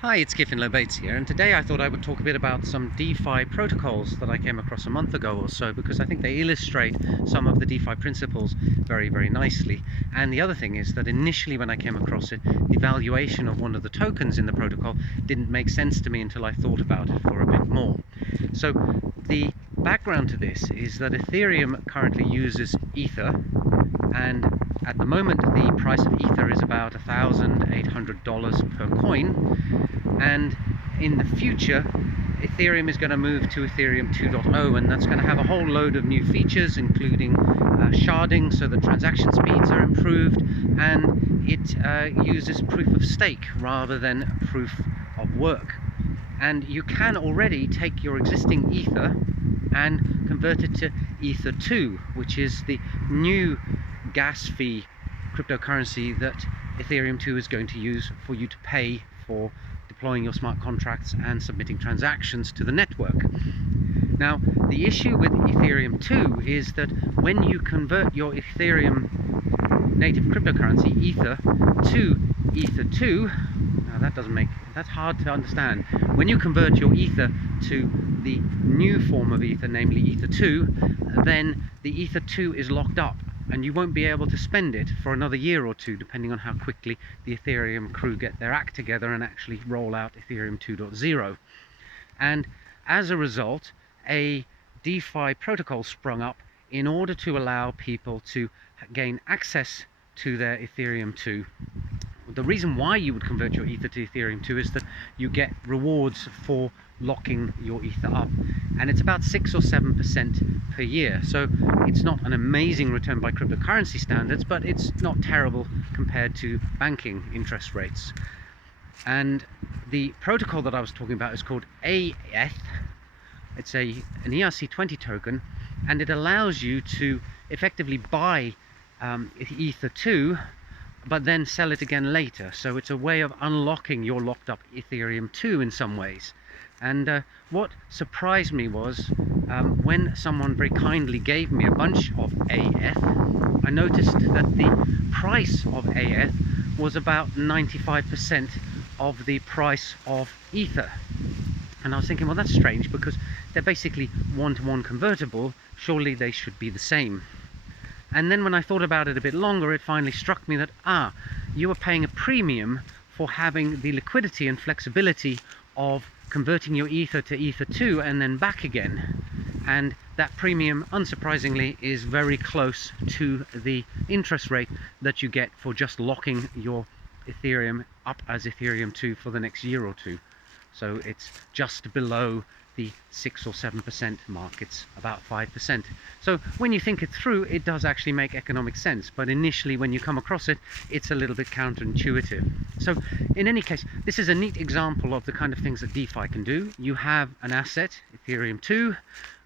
Hi, it's Kiffin Lobates here, and today I thought I would talk a bit about some DeFi protocols that I came across a month ago or so, because I think they illustrate some of the DeFi principles very, very nicely. And the other thing is that initially when I came across it, the valuation of one of the tokens in the protocol didn't make sense to me until I thought about it for a bit more. So the background to this is that Ethereum currently uses Ether, and at the moment the price of Ether is about $1,800 per coin, and in the future Ethereum is going to move to Ethereum 2.0, and that's going to have a whole load of new features, including sharding, so that transaction speeds are improved, and it uses proof of stake rather than proof of work. And you can already take your existing Ether and convert it to Ether 2, which is the new gas fee cryptocurrency that Ethereum 2 is going to use for you to pay for deploying your smart contracts and submitting transactions to the network. Now, the issue with Ethereum 2 is that when you convert your Ethereum native cryptocurrency, Ether, to Ether 2, now that's hard to understand. When you convert your Ether to the new form of Ether, namely Ether 2, then the Ether 2 is locked up, and you won't be able to spend it for another year or two, depending on how quickly the Ethereum crew get their act together and actually roll out Ethereum 2.0. And as a result, a DeFi protocol sprung up in order to allow people to gain access to their Ethereum 2. The reason why you would convert your Ether to Ethereum 2 is that you get rewards for locking your Ether up, and it's about 6 or 7% per year. So it's not an amazing return by cryptocurrency standards, but it's not terrible compared to banking interest rates. And the protocol that I was talking about is called AETH. It's an ERC20 token, and it allows you to effectively buy Ether 2 but then sell it again later. So it's a way of unlocking your locked up Ethereum 2 in some ways. And what surprised me was when someone very kindly gave me a bunch of AETH, I noticed that the price of AETH was about 95% of the price of Ether. And I was thinking, well, that's strange, because they're basically one-to-one convertible. Surely they should be the same. And then when I thought about it a bit longer, it finally struck me that, you are paying a premium for having the liquidity and flexibility of converting your Ether to Ether 2 and then back again. And that premium, unsurprisingly, is very close to the interest rate that you get for just locking your Ethereum up as Ethereum 2 for the next year or two. So it's just below the 6 or 7% mark. It's about 5%. So when you think it through, it does actually make economic sense, but initially when you come across it, it's a little bit counterintuitive. So in any case, this is a neat example of the kind of things that DeFi can do. You have an asset, Ethereum 2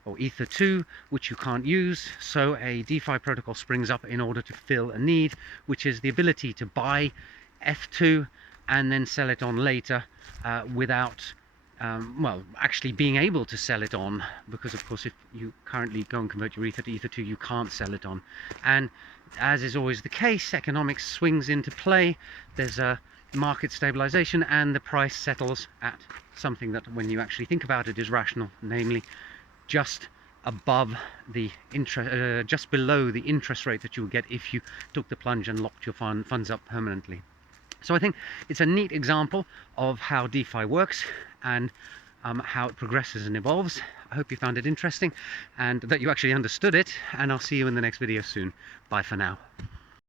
or Ether 2, which you can't use, so a DeFi protocol springs up in order to fill a need, which is the ability to buy F2 and then sell it on later without actually being able to sell it on, because of course if you currently go and convert your Ether to Ether 2, you can't sell it on. And as is always the case, economics swings into play. There's a market stabilization, and the price settles at something that, when you actually think about it, is rational, namely just above the interest, just below the interest rate that you would get if you took the plunge and locked your funds up permanently. So I think it's a neat example of how DeFi works and how it progresses and evolves. I hope you found it interesting and that you actually understood it, and I'll see you in the next video soon. Bye for now.